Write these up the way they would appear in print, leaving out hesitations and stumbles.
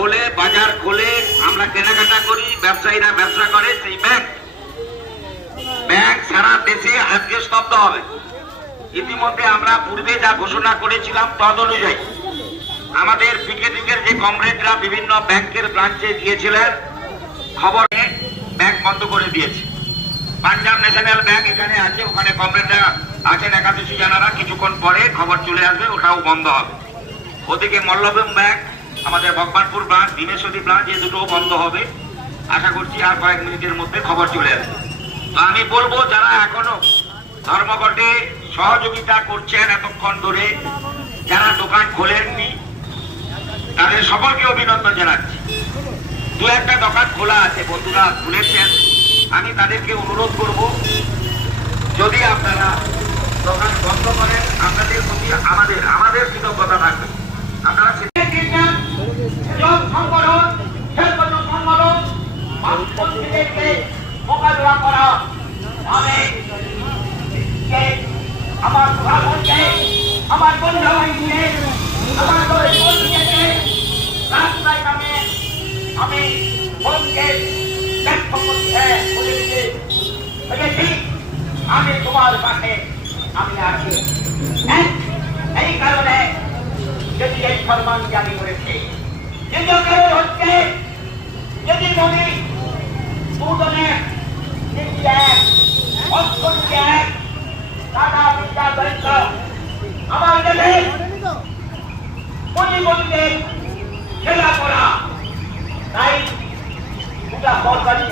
খোলে, বাজার খোলে, আমরা কেনাকাটা করি, ব্যবসায়ীরা ব্যবসা করে, সেই ব্যাংক সারা দেশে আজকে স্তব্ধ হবে। ইতিমধ্যে আমরা পূর্বে যা ঘোষণা করেছিলাম তদ অনুযায়ী আমাদের পিকেটিংয়ের যে কমরেডরা বিভিন্ন ব্যাংকের ব্রাঞ্চে গিয়েছিলেন, খবরে ব্যাংক বন্ধ করে দিয়েছে। পাঞ্জাব ন্যাশনাল ব্যাংক এখানে আছে, ওখানে কমরেডরা আছেন একাদশী জানারা, কিছুক্ষণ পরে খবর চলে আসবে, ওটাও বন্ধ হবে। ওদিকে মল্লভূম ব্যাংক, আমাদের ভগবানপুর ব্রাঞ্চ, দিনেশ্বরী ব্রাঞ্চ, এই দুটোও বন্ধ হবে। আশা করছি আর কয়েক মিনিটের মধ্যে খবর চলে আসবে। তো আমি বলবো যারা এখনো ধর্মঘটে সহযোগিতা করছেন এতক্ষণ ধরে, যারা দোকান খোলেননি, তাদের সকলকে অভিনন্দন জানাচ্ছি। দু একটা দোকান খোলা আছে, বন্ধুরা খুলেছেন, আমি তাদেরকে অনুরোধ করব যদি আপনারা দোকান বন্ধ করেন, আপনাদের প্রতি আমাদের কৃতজ্ঞতা থাকবে। আপনারা মোকাবিলা করা আমার আমার বন্ধু রাস্তায় নামে আমি আমি তোমার পাশে আমি আছি। এই কারণে যদি এই সম্মান জারি করেছে, দ্বিতীয় কারণ হচ্ছে যদি মনে দুজনে আমার দেশে প্রতিবন্ধীদের সেবা করা, তাই সরকারি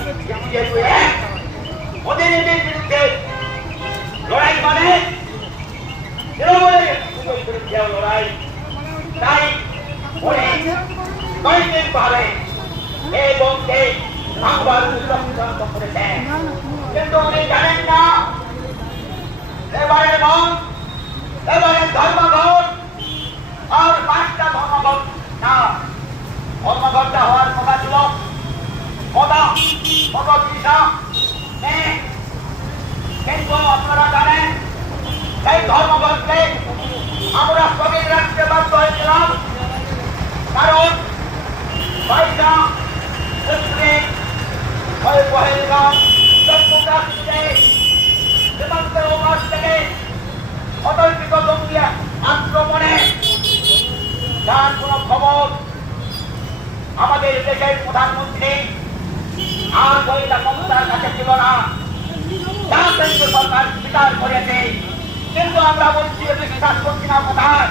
ওদের বিরুদ্ধে লড়াই মানে লড়াই। তাই নৈতিকভাবে এই বংশে ভাঙবার সিদ্ধান্ত করেছেন, কিন্তু উনি জানেন না এবারের মন, এবারের ধর্মঘট আর 5টা ধর্মঘট না, ধর্মঘটটা হওয়ার কথা ছিল কিন্তু আপনারা জানেন এই ধর্মঘটকে আমরা স্থগিত রাখতে বাধ্য হয়েছিলাম, কারণ সীমান্তের ওপার থেকে অতর্কিত জঙ্গি আক্রমণে যার কোন খবর আমাদের দেশের প্রধানমন্ত্রী আর গোয়েন্দা সংস্থার কাছে ছিল না, তা কেন্দ্র সরকার স্বীকার করেছে। কিন্তু আমরা বলছি বিশ্বাস করছি না, কোথায়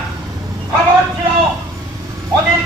খবর ছিল ওদের